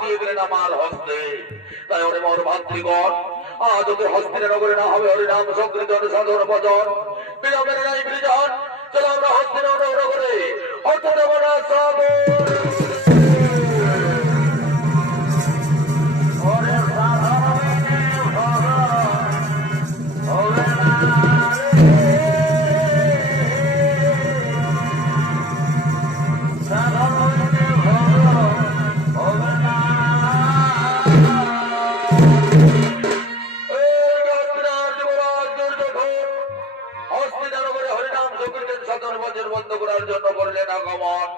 দিয়ে গেলেন আমার হস্তে। তাই ওরে মোর ভাতৃগণ, আজ ওদের হস্তিনা নগরে না হবে হরিনাম সংকীর্তন সাধন ভজন বিলম্বের নাই বিজন। চলো আমরা হস্তিনা নগরে হস্তনা সাধন। বন্ধ করার জন্য করলেন আগমন।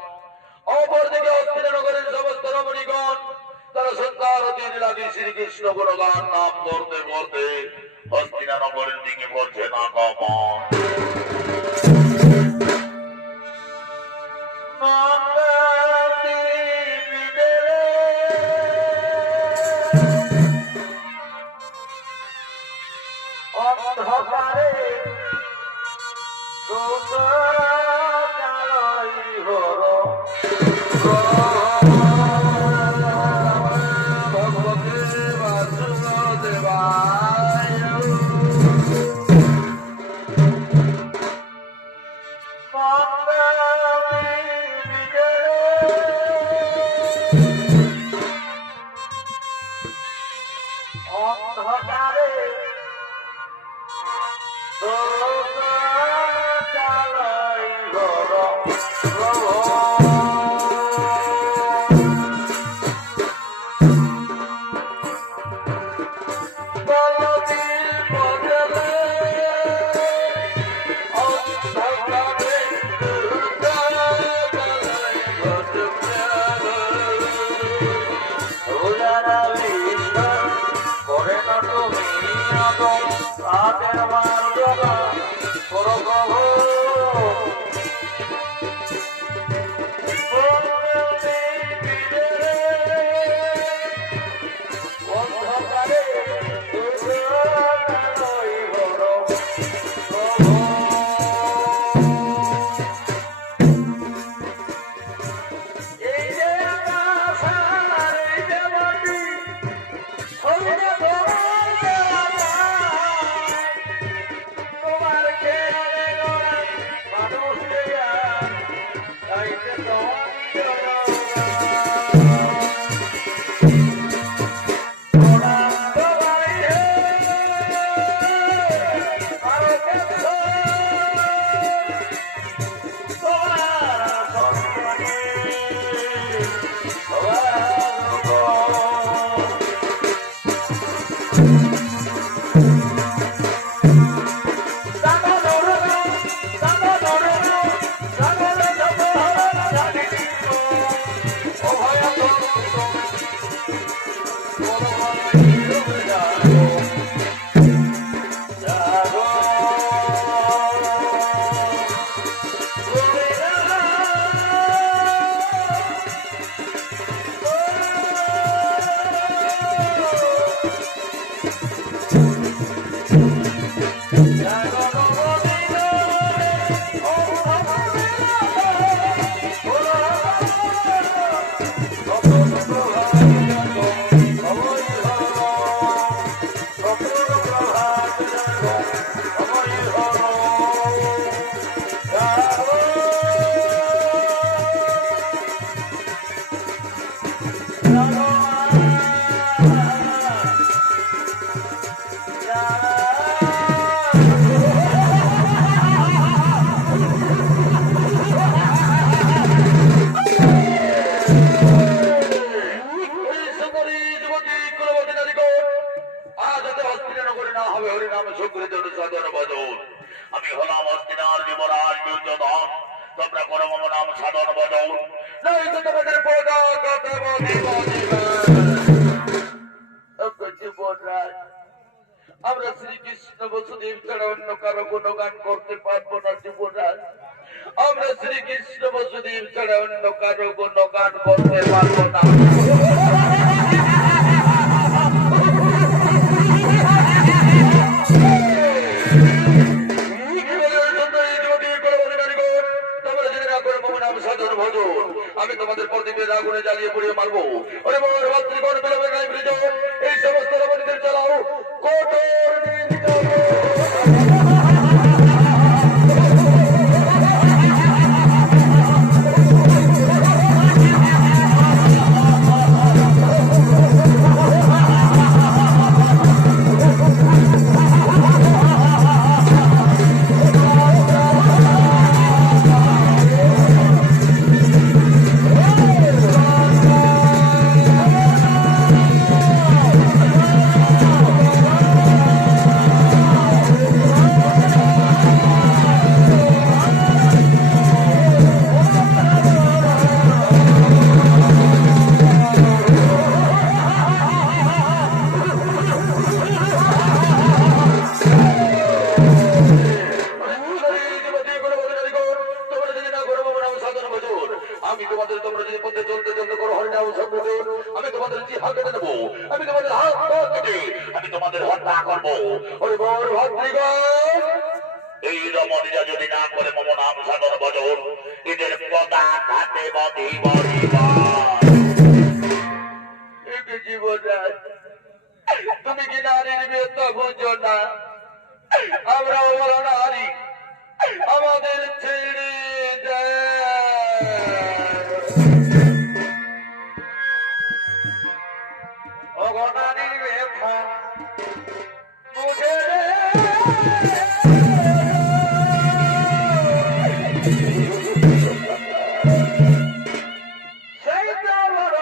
অপরদিকে হস্তিনানগরের সমস্ত রমণীগণ তারা সন্ধ্যারতির লাগে শ্রীকৃষ্ণ গুণগান নাম করতে করতে হস্তিনানগরের দিকে করছেন আগমন। আমরা শ্রীকৃষ্ণ বসুদেব ছাড়া অন্য কারো গুণগান করতে পারবো না যুবরাজ। আমরা শ্রীকৃষ্ণ বসুদেব ছাড়া অন্য কারো গুণগান করতে পারবো না। আমি তোমাদের প্রদীপের শরীরের আগুনে জ্বালিয়ে পুড়িয়ে মারবো। ওরে মোর ভাতৃগণ বিলম্বে নাই ফিরে যাও, এই সমস্ত রমণীদের চালাও কঠোর নির্যাতন। আমি তোমাদের তোমরা যদি পথে চলতে চলতে করো হরিনাম সংকীর্তন, আমি তোমাদের জিহ্বা কেটে নেবো, আমি তোমাদের হাত পা কেটে আমি তোমাদের হত্যা করবো। ওরে মোর ভাতৃগণ, এই রমণীরা যদি না করে মম নাম সাধন ভজন, এদের পদা ঘাটে বধি বধিবা। জীবন তুমি কি নারীর বিয়েটা বুঝো না? আমরা বলো নারী, আমাদের ছেড়ে অগণানির ব্যথা বুঝে সেইটা বড়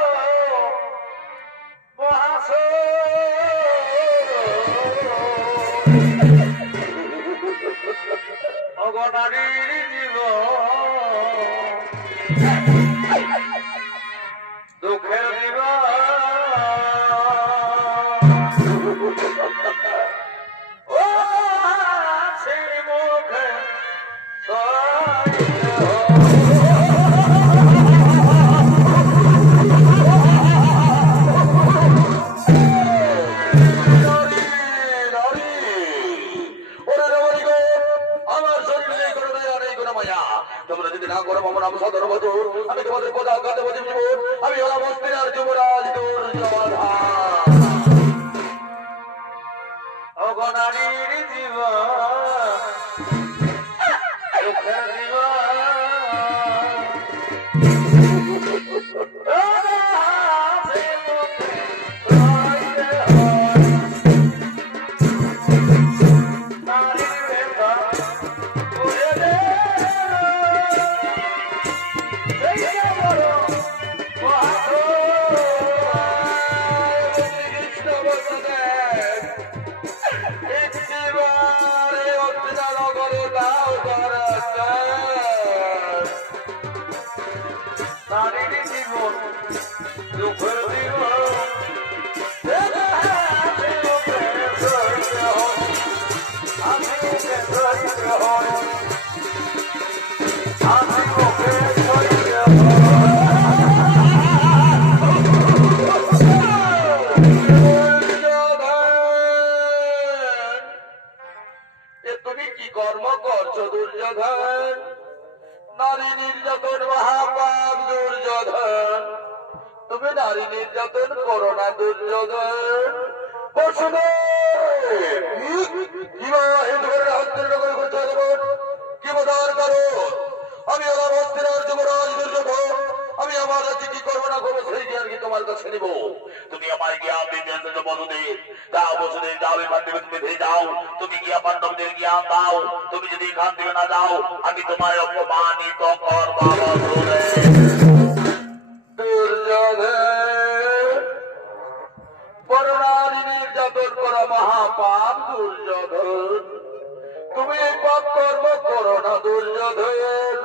মহাস অগণানির জীবন দুঃখের জীবন। ও সেই মুখে তোমরা যদি না করো মম নাম সাধন ভজন, আমি তোমাদের পদা ঘাটে বধি জীবন, আমি হলাম হস্তিনার যুবরাজ দুর্যোধন। অগণানির জীবন দুঃখের জীবন। তুমি কি কর্ম করছো দুর্যোধন? নারী নির্যাতন মহাপাপ দুর্যোধন, তুমি নারী নির্যাতন করো না দুর্যোধন। আমি আমার হস্তিনার যুবরাজ দুর্যোধন, আমি আমার কাছে কি করবো না করবো সেই জ্ঞান কি তোমার কাছে নিব? তুমি আমার জ্ঞান দিতে বসুদেব দাও, বসুদেব যাও, এবার তুমি ফিরে যাও, তুমি গিয়া পাণ্ডবদের জ্ঞান দাও। তুমি যদি এখান থেকে না যাও, আমি তোমায় অপমানিত করবো। দুর্যোধন পরনারী নির্যাতন করা মহাপাপ দুর্যোধন, তুমি এই পাপ কর্ম করো না দুর্যোধন।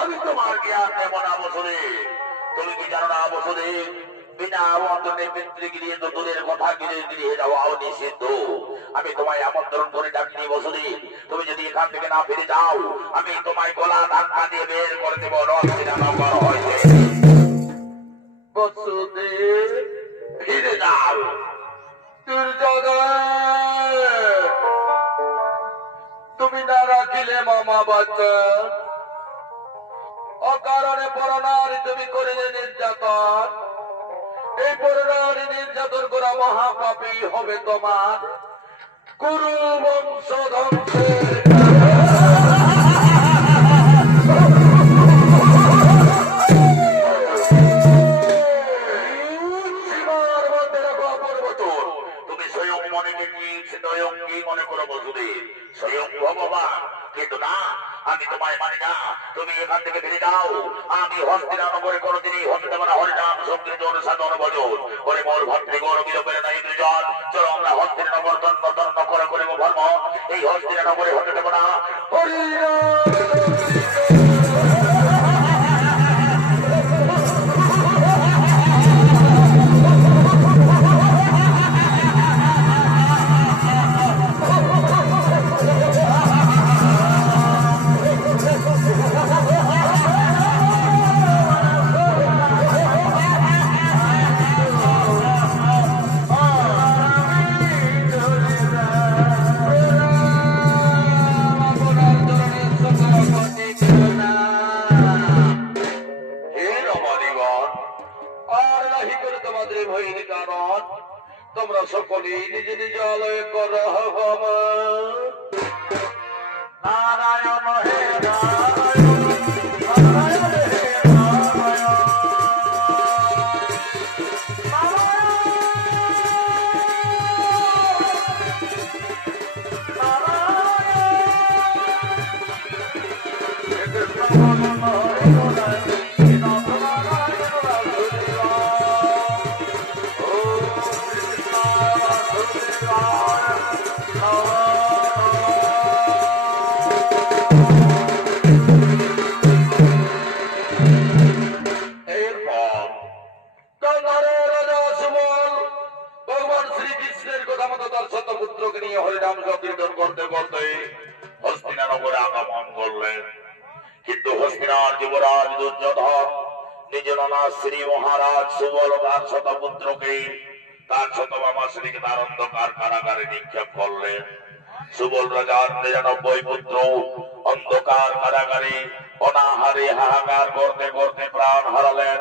আমি তোমার জ্ঞান দেব না বসুদেব। তুমি কি জানো না বসুদেব, বিনা আমন্ত্রণে পিতৃগৃহে দূরের কথা গৃহে যাওয়াও নিষিদ্ধ। আমি তোমায় আমন্ত্রণ করে ডাকিনি বসুদেব। তুমি যদি এখান থেকে না ফিরে যাও, আমি তোমায় গলা ধাক্কা দিয়ে বের করে দেব নগর হইতে। বসুদেব ফিরে যাও। দুর্যোধন তুমি না রাখিলে মামা বাচ্চা, অকারণে পরনারী তুমি করিলে নির্যাতন, এই পরনারী নির্যাতন করা মহাপাপী হবে তোমার কুরু বংশ ধ্বংসের। তুমি স্বয়ং মনে মনে করো বসুদেব স্বয়ং ভগবান, কিন্তু না, আমি তোমায় মানি না। তুমি এখান থেকে ফিরে যাও। আমি হস্তিনানগরে কোনদিনই হতে দেব না হরিনাম সংকীর্তন সাধন ভজন করে মোর ভাতৃগণ বিলোপের নাই দুজন। চলো আমরা হস্তিনানগর দণ্ড দণ্ড করে করিব ধর্ম, এই হস্তিনানগরে হতে দেব না তোমরা সকলেই নিজ নিজ আলয় কর। নারায়ণ হে নারায়ণ, নারায়ণ হে নারায়ণ, হস্তিনানগরে আগমন করলেন। কিন্তু হস্তিনার যুবরাজ দুর্যোধন নিজ নানা শ্রী মহারাজ সুবল তার শতপুত্রকে, তার শতমামা শ্রীকে তার অন্ধকার কারাগারে নিক্ষেপ করলেন। সুবল রাজার ৯৯ পুত্র অন্ধকার কারাগারে অনাহারে হাহাকার করতে করতে প্রাণ হারালেন।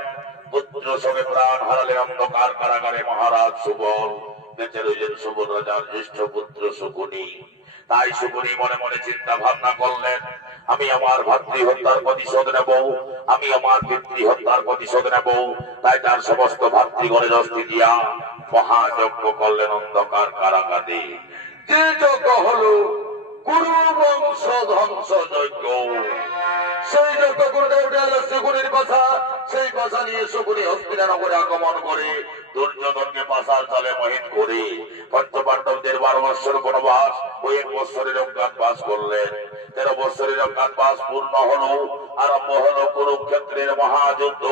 পুত্র শোকে প্রাণ হারালেন অন্ধকার কারাগারে মহারাজ সুবল। বেঁচে রইলেন সুবল রাজার জ্যেষ্ঠ পুত্র শকুনি। তাই শকুনি মনে মনে চিন্তা ভাবনা করলেন, আমি আমার ভাতৃ হত্যার প্রতিশোধ নেব, আমি আমার পিতৃ হত্যার প্রতিশোধ নেব। তাই তার সমস্ত ভাতৃগণের অস্থি দিয়া মহাযজ্ঞ করলেন অন্ধকার কারাগারে। যে যজ্ঞ হলো কুরু বংশ ধ্বংস যজ্ঞ। সেই যজ্ঞ করে শকুনির কথা, সেই কথা নিয়ে শকুনি হস্তিনানগরে আগমন করে দুর্যোধনকে পাশার চালে মোহিত করে পঞ্চপাণ্ডবদের ১২ বৎসর বনবাস ও ১ বৎসরের অজ্ঞাতবাস করলেন। ১৩ বৎসরের অজ্ঞাতবাস পূর্ণ হলো, আরম্ভ হলো কুরুক্ষেত্রের মহাযুদ্ধ।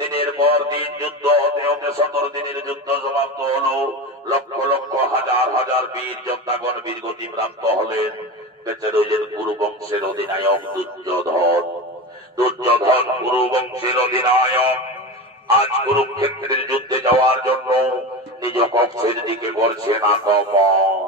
দিনের পর দিন যুদ্ধ হতে হতে ১৭ দিনের যুদ্ধ সমাপ্ত হলো। লক্ষ লক্ষ হাজার হাজার বীর যোদ্ধাগণ বীরগতি প্রাপ্ত হলেন। বেঁচে রইলেন কুরু বংশের অধিনায়ক দুর্যোধন। দুর্যোধন কুরু বংশের অধিনায়ক আজ কুরুক্ষেত্রের যুদ্ধে যাওয়ার জন্য নিজ কক্ষের দিকে করছেন আগমন।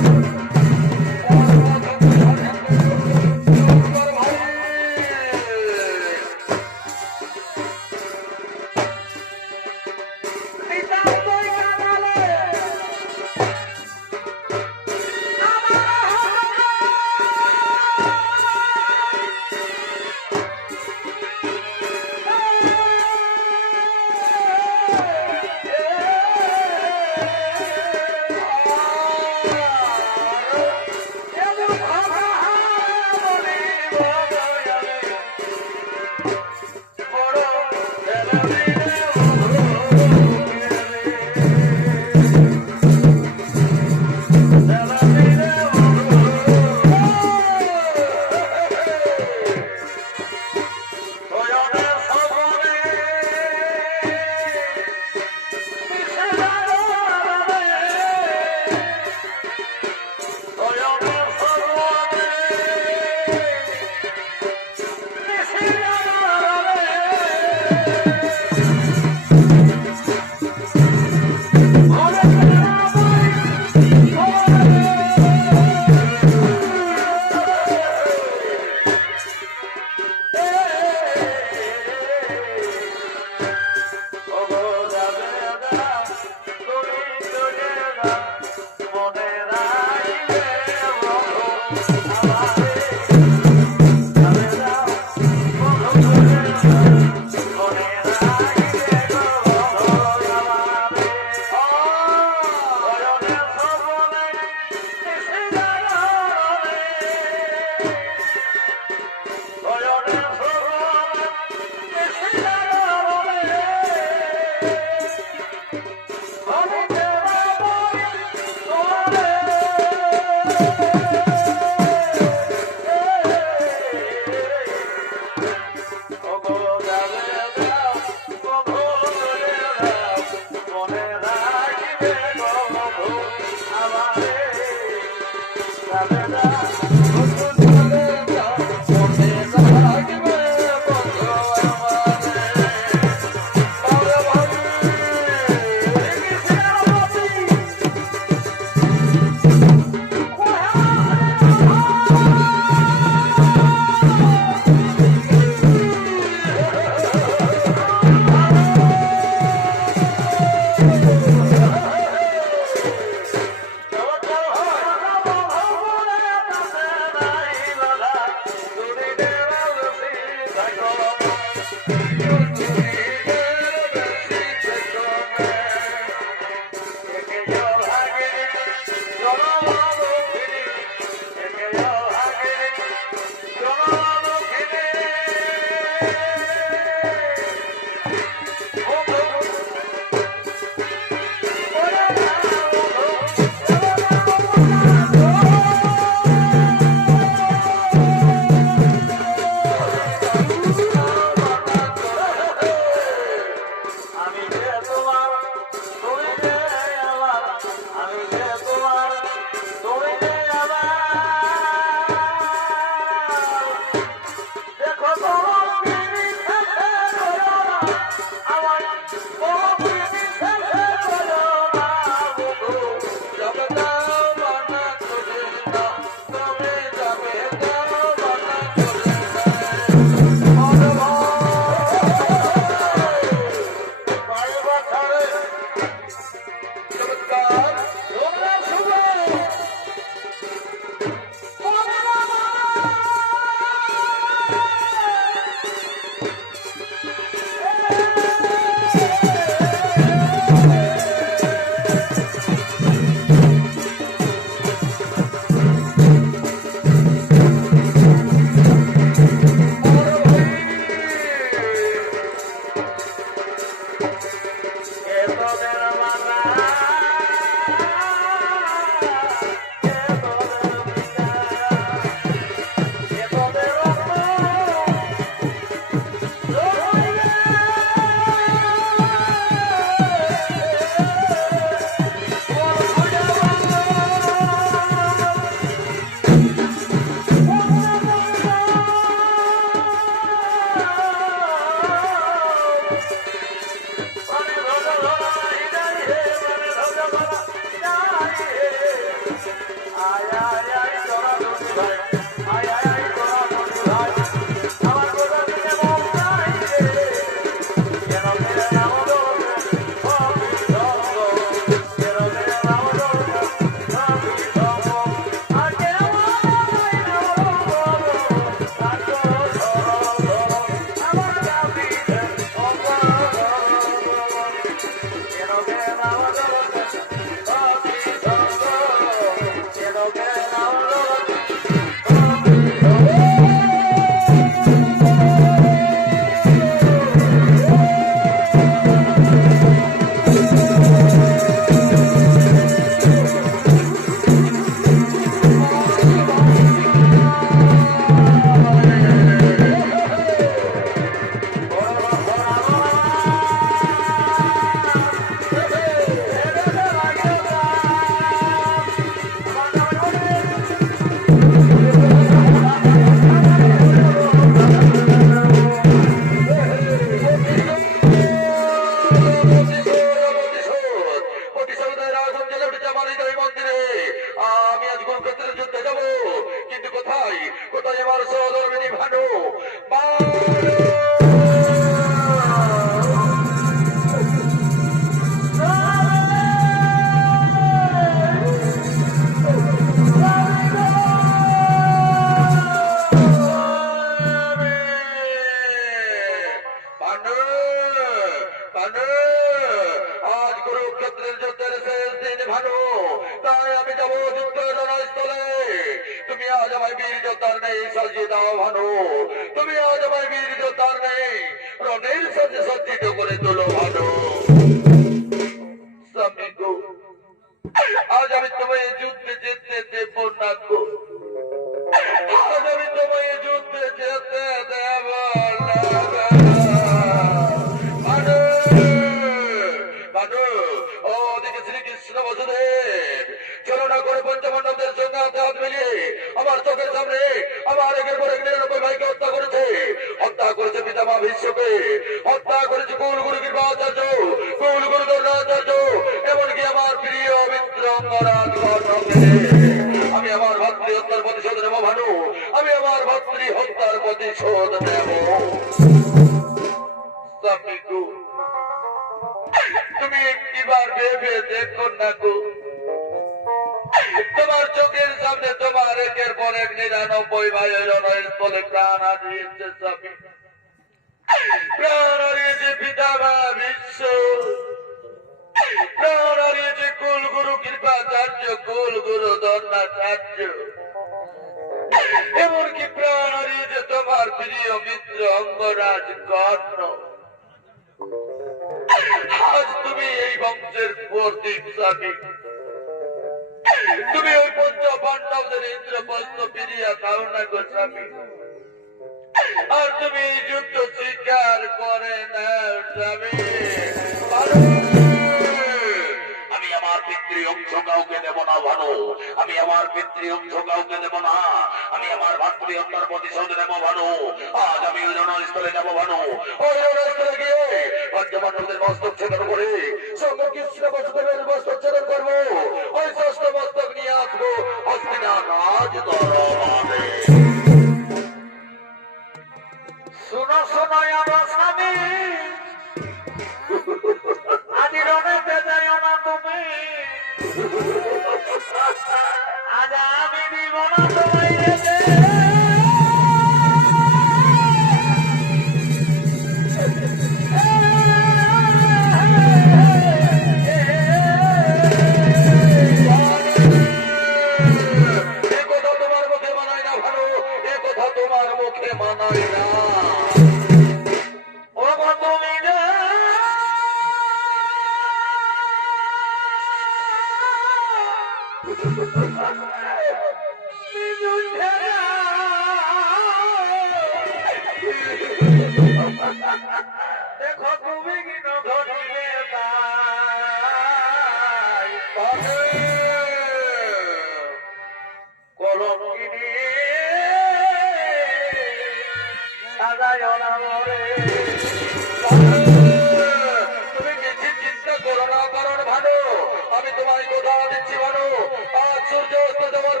সূর্য অস্ত যাওয়ার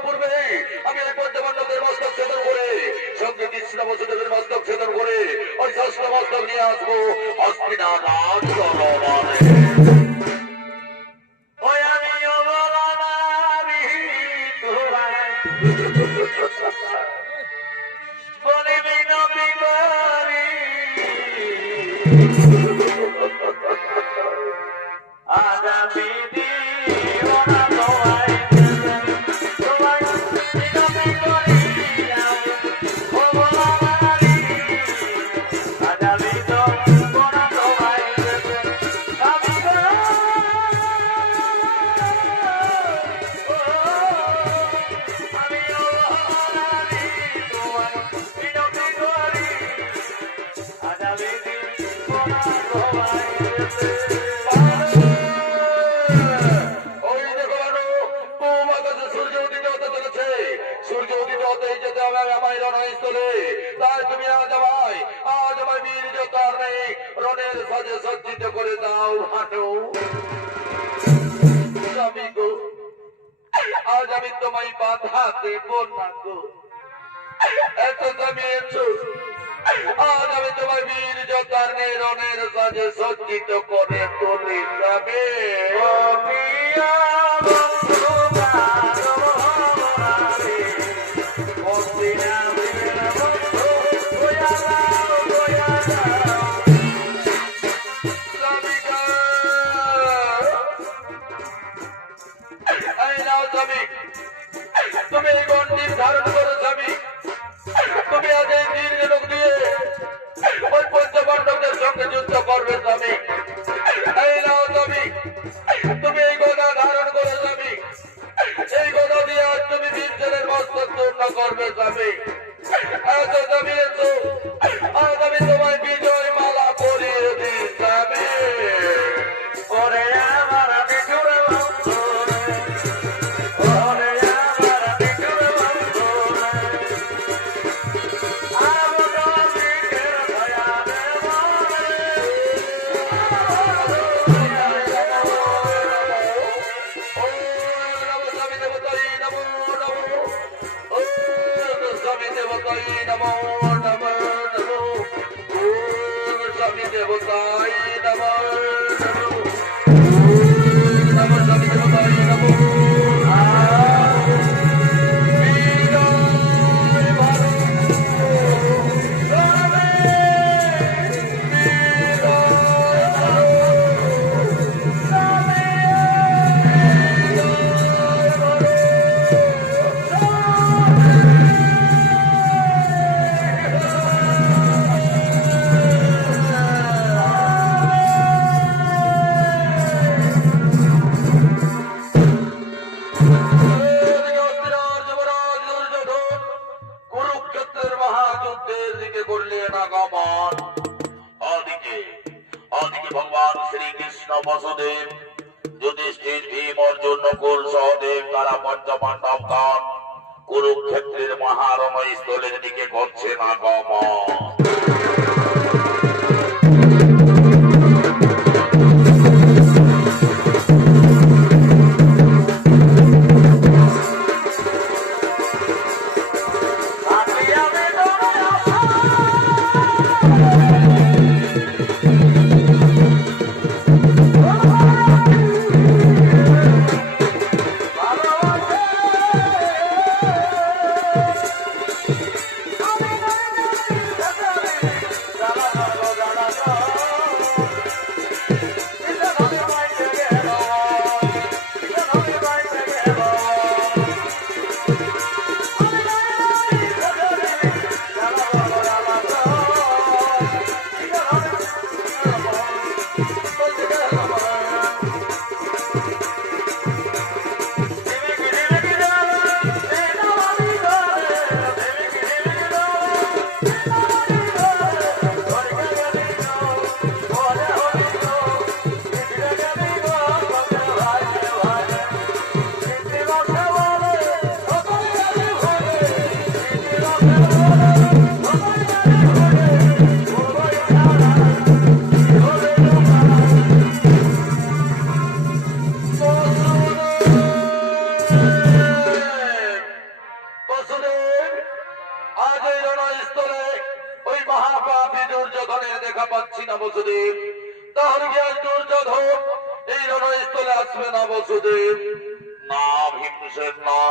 শ্রীকৃষ্ণ বসুদেবের মস্তক ছেদন করে ওই ষষ্ঠ মস্তক নিয়ে আসবো হস্তিনাথ রাজ দরবারে। ওই আমি বলিবি নবী বাড়ি আগামী দিওয়ানা তোমায় তোমায় বিনতি করি আমি ও বলারি আগামী দিওয়ানা তোমায় আমি আমি ও বলারি তোমায় বিনতি করি আগামী দিওয়ানা তোমায় সূর্য উদিত হতেই যেতে হবে আমার রণস্থলে। তাই তুমি আজ আমায় বীর যোদ্ধার নেই রণের সাজে সজ্জিত করে দাও হাঁটো স্বামী গো। আজ আমি তোমায় বাধা দেব না গো, এত তুমি এসো। আজ আমি তোমায় বীর যোদ্ধার নেই রণের সাজে সজ্জিত করে তোলে যাবে। তুমি এই গণ্ডির ধারণ করো স্বামী, তুমি আজ এই তীর লোক দিয়ে ওই পঞ্চপাণ্ডবদের সঙ্গে যুদ্ধ করবে স্বামী। এই নাও স্বামী, তুমি এই গদা ধারণ করো স্বামী, এই গদা দিয়ে আজ তুমি বীরজনের মস্তক চূর্ণ করবে স্বামী। এত স্বামী এসো, আজ আমি তোমায় বিজয় মালা পরিয়ে দিই স্বামী। ওরে আমার বিজুর বন্ধু ভগবান শ্রীকৃষ্ণ বসুদেব যুধিষ্ঠির ভীম অর্জুন নকুল সহদেব তারা পঞ্চপাণ্ডব গণ কুরুক্ষেত্রের মহারণ স্থলের দিকে করছেন আগমন। পাচ্ছি না বসুদেব, তাহলে কি আজ দুর্যোধন এই রণস্থলে আসবে না বসুদেব? না ভীমসেন না,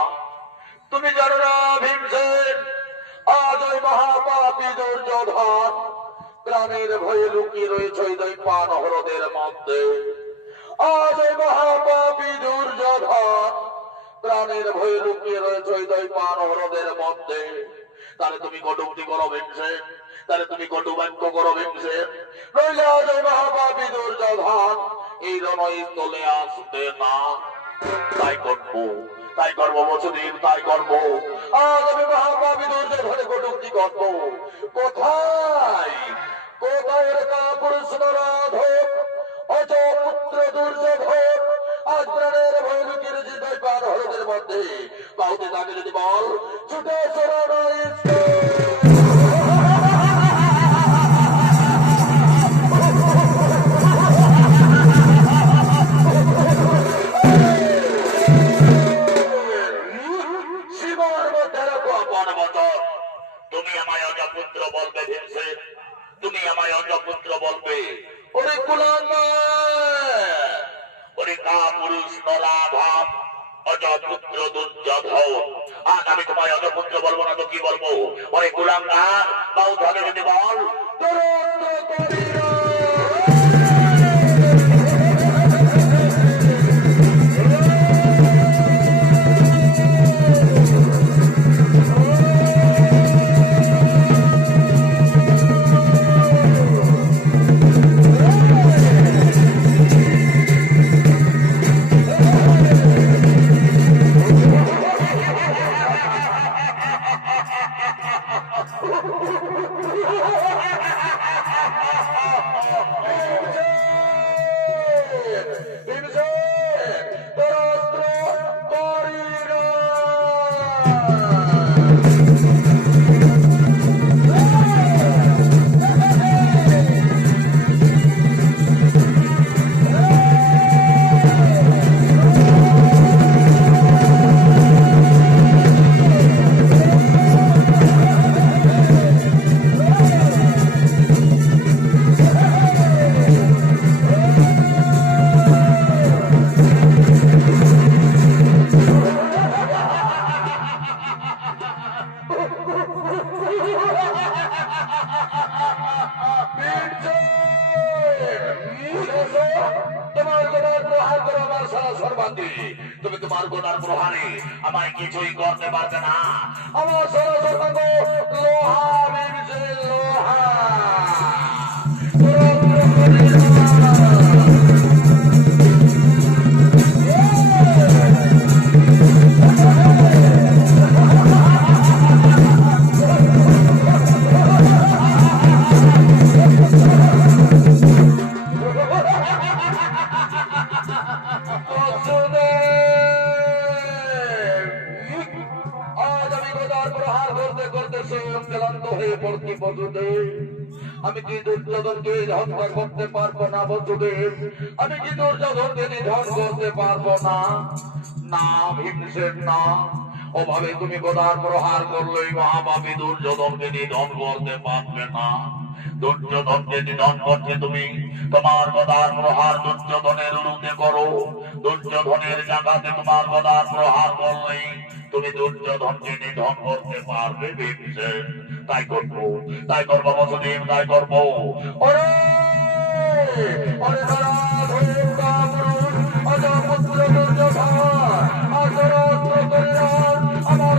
তুমি জানো না ভীমসেন, আজ ওই মহাপাপী দুর্যোধন প্রাণের ভয়ে লুকিয়ে রয়েছে ওই দৈপান হ্রদের মধ্যে। আজ ওই মহাপাপী দুর্যোধন প্রাণের ভয়ে লুকিয়ে রয়েছে ওই দৈপান হ্রদের মধ্যে। তাহলে তুমি কটূক্তি করো ভীমসেন, তাহলে তুমি কটু বাক্য করো ভীমসেন, নইলে আজ ওই মহাপাপী দুর্যোধন এই রণস্থলে আসবে না। তাই করবো, তাই করবো বসুদেব, তাই করবো। আজ আমি মহাপাপী দুর্যোধনে কটূক্তি করবো। কোথায় কোথায় কাপুরুষ নরাধম অজপুত্র দুর্যোধন আজ প্রাণের ভয় লুকিয়ে রয়েছে দৈপান হ্রদের মধ্যে? কাউকে তাকে যদি বল, ছুটে চড়ানো তুমি আমায় অজপুত্র বলবে ভীমসেন, তুমি আমায় অজপুত্র বলবে? ওরে কুলাঙ্গার, ওরে কাপুরুষ নরাধম অজপুত্র দুর্যোধন, আজ আমি তোমায় অজপুত্র বলবো না তো কি বলবো? ওরে কুলাঙ্গার, বাউ ধরে যদি বল, তুমি তোমার গোটার প্রহারে আমায় কিছুই করতে পারবে না। আমার সর্বাঙ্গ লোহা ভীমসেন, লোহা। আমি কি দুর্যোধনকে হত্যা করতে পারবো না বসুদেব? আমি কি দুর্যোধনকে নিধন করতে পারবো না? না ভীমসেন না, ওভাবে তুমি গদার প্রহার করলেই মহাপাপী দুর্যোধনকে নিধন করতে পারবে না। দুর্যোধনকে নিধন করতে তুমি তোমার গদার প্রহার দুর্যোধনের উরুতে করো। দুর্যোধনের জায়গাতে তোমার গদার প্রহার করলেই তুমি দুর্যোধনকে নিধন করতে পারবে ভীমসেন। তাই করবো, তাই করবো বসুদেব, তাই করবো। ওরে ওরে অজপুত্র দুর্যোধন আমার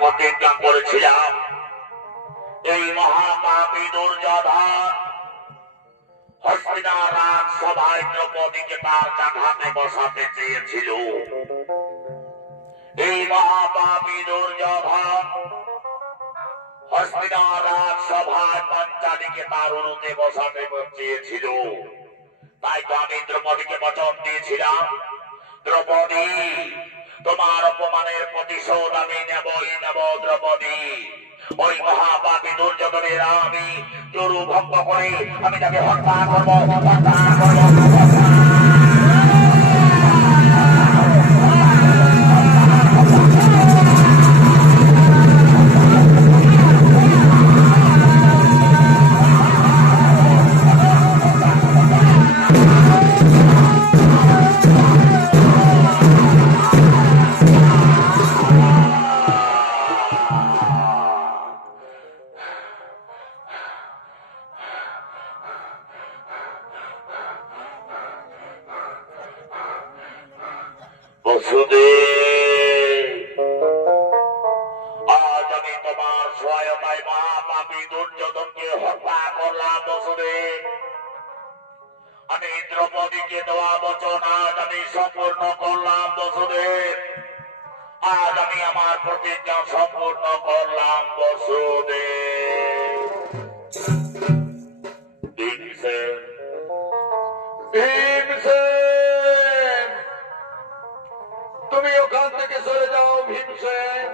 প্রতিজ্ঞা করেছিলাম এই মহাপাপী দুর্যোধন হস্তিনার রাজসভায় দ্রৌপদীকে তার জাঘাতে বসাতে চেয়েছিল। এই মহাপাপী দুর্যোধন হস্তিনার রাজসভায় পাঞ্চালীকে তার উরুতে বসাতে চেয়েছিল। তাই তো আমি দ্রৌপদীকে বচন দিয়েছিলাম, দ্রৌপদী তোমার অপমানের প্রতিশোধ আমি নেবই নেব। দ্রৌপদী ওই মহাপাপী দুর্যোধনের আমি জরু ভঙ্গ করে আমি তাকে হত্যা করবো, হত্যা করবো। আজ আমি তোমার সহায়তায় মহাপাপী দুর্যোধনকে হত্যা করলাম। বসুদেব, আমি দ্রৌপদীকে দেওয়া বচন আজ আমি সম্পূর্ণ করলাম। বসুদেব, আজ আমি আমার প্রতিজ্ঞা সম্পূর্ণ করলাম। বসুদেব, ভীমসেন, ভীমসেন, তুমি ওখান থেকে সরে যাও। ভীমসেন,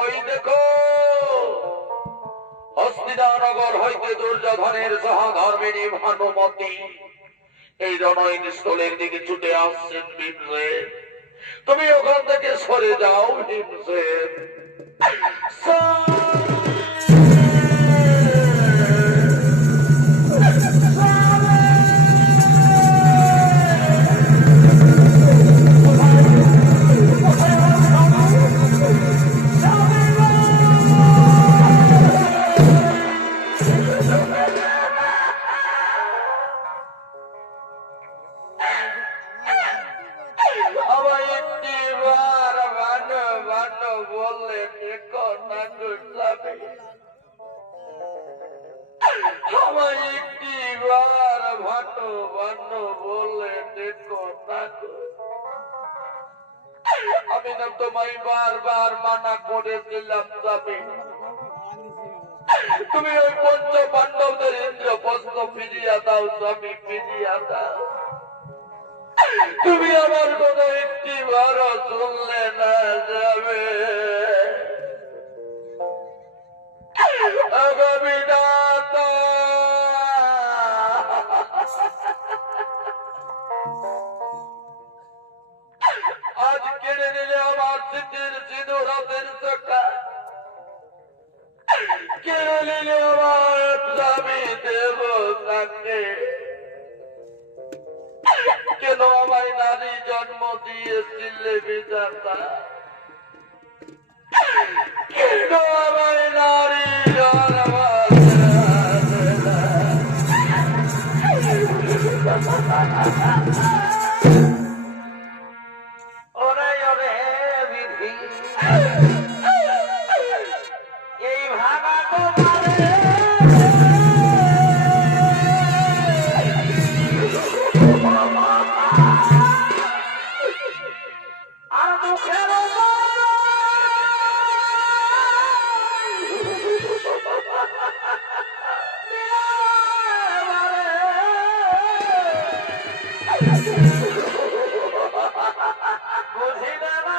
ওই দেখো হস্তিনানগর হইতে দুর্যোধনের সহধর্মিণী ভানুমতী এই রণস্থলের দিকে ছুটে আসছেন। ভীমসেন, তুমি ওখান থেকে সরে যাও। ভীমসেন, আমি না তোমায় বারবার মানা করেছিলাম স্বামী, তুমি ওই পঞ্চ পাণ্ডবদের ইন্দ্রপ্রস্থ ফিরিয়া দাও। স্বামী, ফিরিয়া দাও। তুমি আমার কথা একটি বারও শুনলে না। যাবে বিধাতা, আজ কেড়ে নিলে আমার স্মৃতির সিঁদুর হাতের চোখা, কেড়ে নিলে আমার স্বামী দেব তাকে। কেন আমায় নারী জন্ম দিয়েছিলে বিধাতা? কেন আমায় নারী জন্ম? ওরে ওরে বিধি, এই ভাঙা তোমারে আর মুখের বুঝিলে না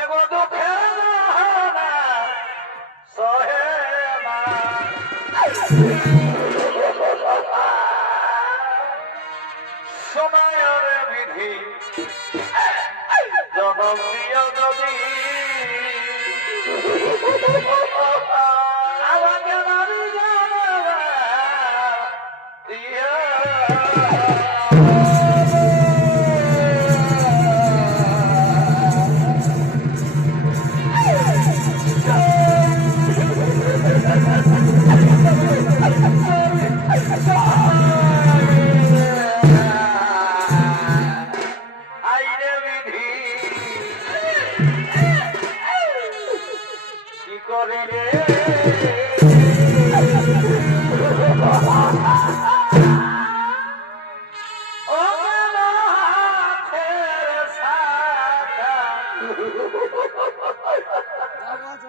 এগো দুঃখে সহে না সময়ের বিধি জনম দিয়া নদী আমাকে নারী দিয়া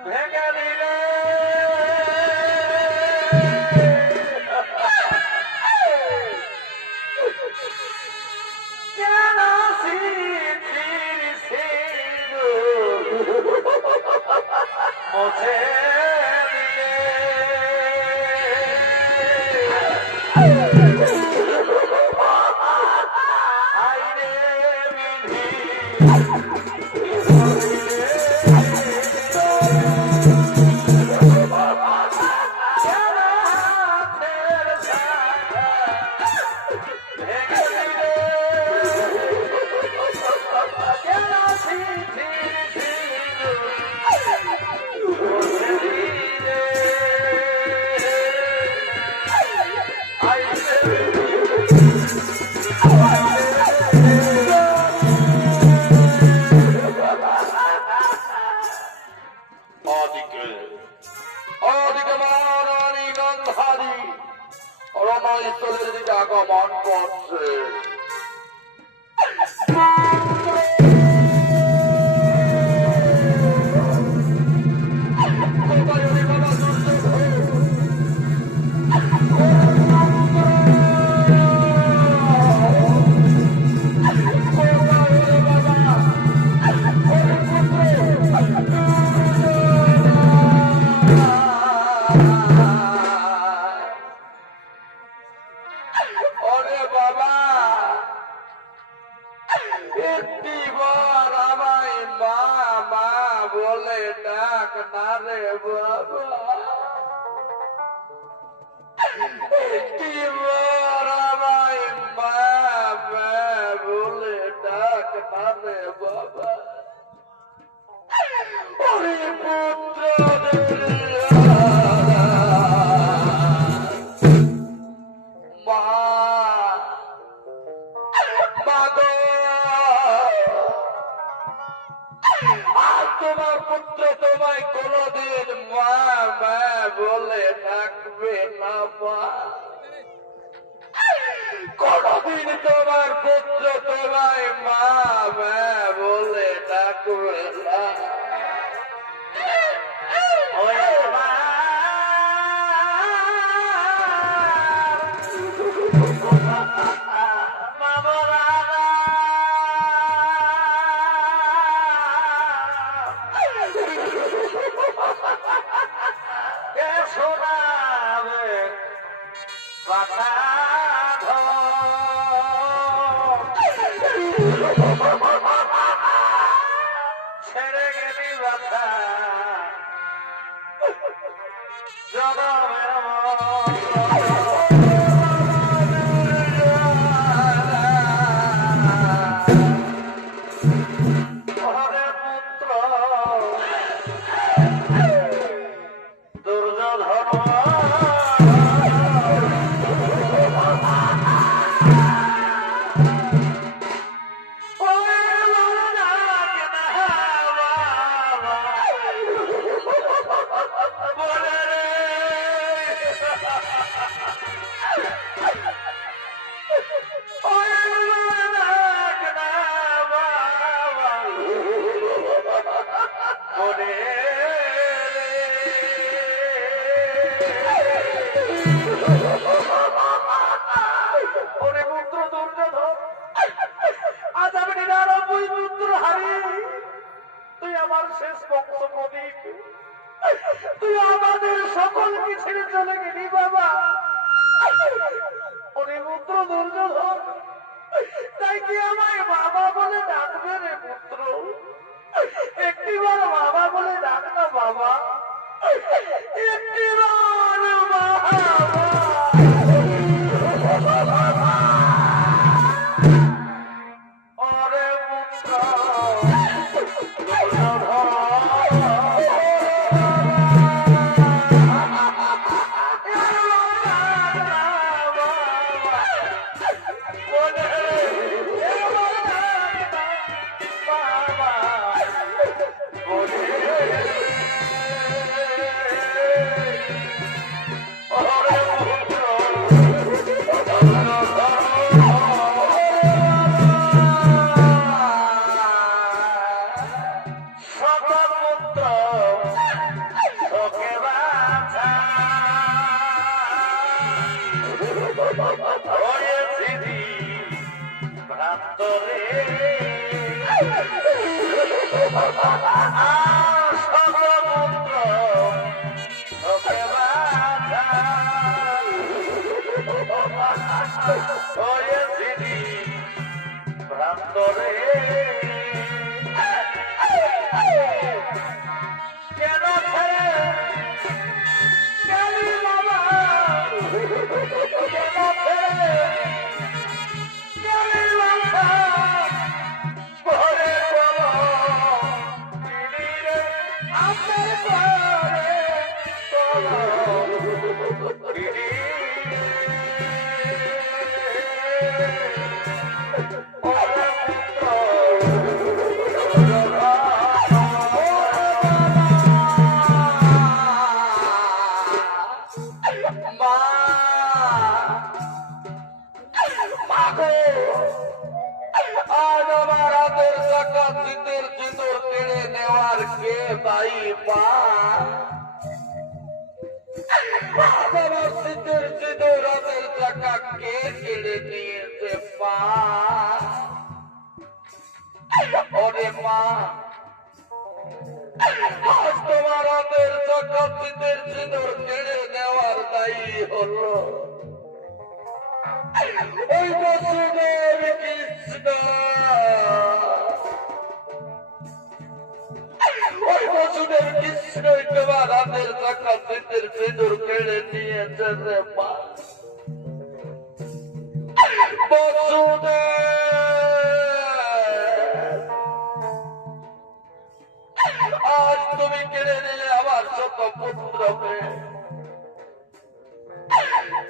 ভেঙে দিলে কেন মুছে দিলে আইনে বিধি রণস্থলের দিকে আগমন করছে। তোমার পুত্র তোমায় কোনদিন মা মা বলে ডাকবে না মা, কোনদিন তোমার পুত্র তোমায় মা মা বলে ডাকবে না। ছেড়ে গেলি বাধা পুত্র দুর্যোধন তুই আমাদের সকলকে ছেড়ে চলে গেলি বাবা। ওরে পুত্র দুর্যোধন, তাই কি আমায় বাবা বলে ডাকবে রে পুত্র? একটিবার বাবা বলে ডাক না বাবা, একটিবার বাবা। ওরে পুত্র Oh, তোমার হাতের চাকা শীতের সিঁদুর কেড়ে নেওয়ার দায়ী হলো ওই বসুদেব কৃষ্ণ। ওই বসুদেব কৃষ্ণ তোমার হাতের চাকা শীতের সিঁদুর কেড়ে নিয়েছে রে মা। বসুদেব আজ তুমি কেড়ে নিলে আমার শত পুত্রকে,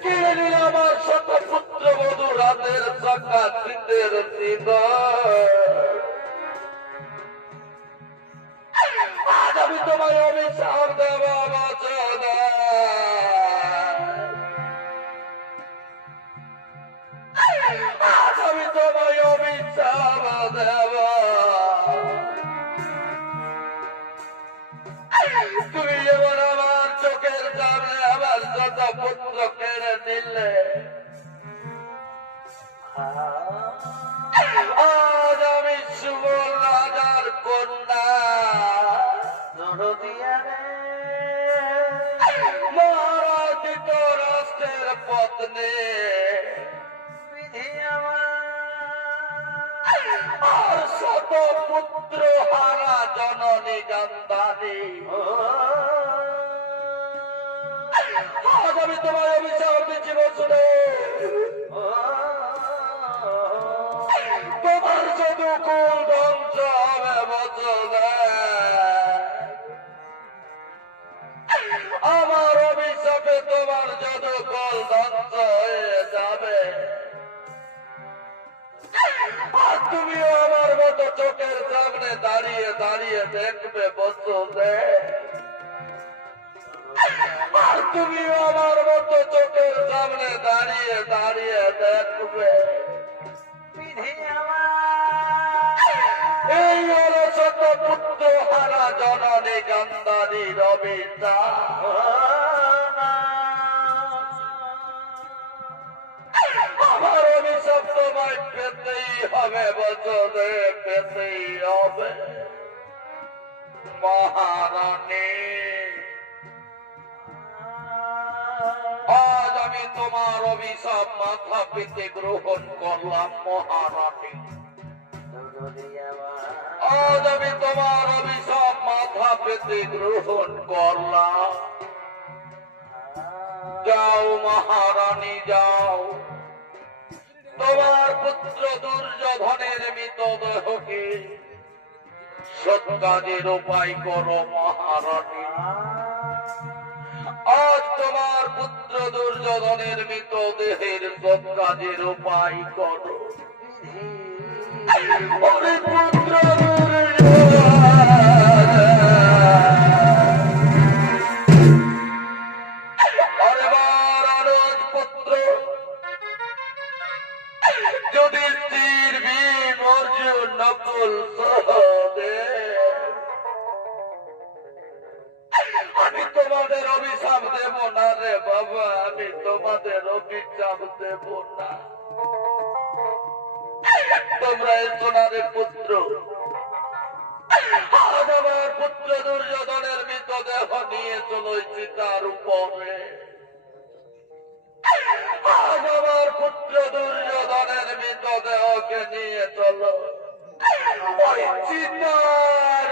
কেড়ে নিলে আমার শত পুত্র বধূ রাতের চাকা শীতের আজ আমি তোমায় অভিশাপ দেব বাঁচনা। আজ আমি তোমায় অভিশাপ দেব। তুমি যেমন আমার চোখের সামনে আমার যত পুত্র কেড়ে নিলে, আজ আমি সুবল রাজার কন্যা মহারাজ রাষ্ট্রের পত্নী আর শত পুত্র হারা জননী গান্ধারী, আজ আমি তোমার অভিশাপ দিচ্ছি বসুদেব। তোমার শুধু কুল ধ্বংস হবে বসুদেব। আমার অভিশাপে তোমার যত কুল ধ্বংস হয়ে যাবে। আর তুমিও আমার মতো চোখের সামনে দাঁড়িয়ে দাঁড়িয়ে দেখবে বসুদেব। আর তুমিও আমার মতো চোখের সামনে দাঁড়িয়ে দাঁড়িয়ে দেখবে। এই হল শত পুত্র হারা জননী গান্ধারী রবিতা। আমার অভিশাপ তোমায় পেতেই হবে বসুদেব, পেতেই হবে মহারানী। আজ আমি তোমার অভিশাপ মাথা পেতে গ্রহণ করলাম মহারানী। আজ আমি তোমার অভিশাপ মাথা পেতে গ্রহণ করলাম। যাও মহারানী যাও, তোমার পুত্র দুর্যোধনের মৃতদেহকে সৎকাজের উপায় করো মহারানী। আজ তোমার পুত্র দুর্যোধনের মৃতদেহের সৎকাজের উপায় করো। ওরে পুত্র যুধিষ্ঠির ভীম অর্জুন নকুল সহদেব, আমি তোমাদের অভিশাপ দেব না রে বাবা, আমি তোমাদের অভিশাপ দেব না। তোমরা এই সোনারের পুত্র, আজ আমার পুত্র দুর্যোধনের মৃতদেহ নিয়ে চলো চিতার উপরে। আজ আমার পুত্র দুর্যোধনের মৃতদেহকে নিয়ে চলো ওই চিতার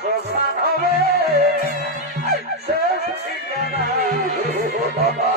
শ্মশান হবে শেষ ঠিকানা।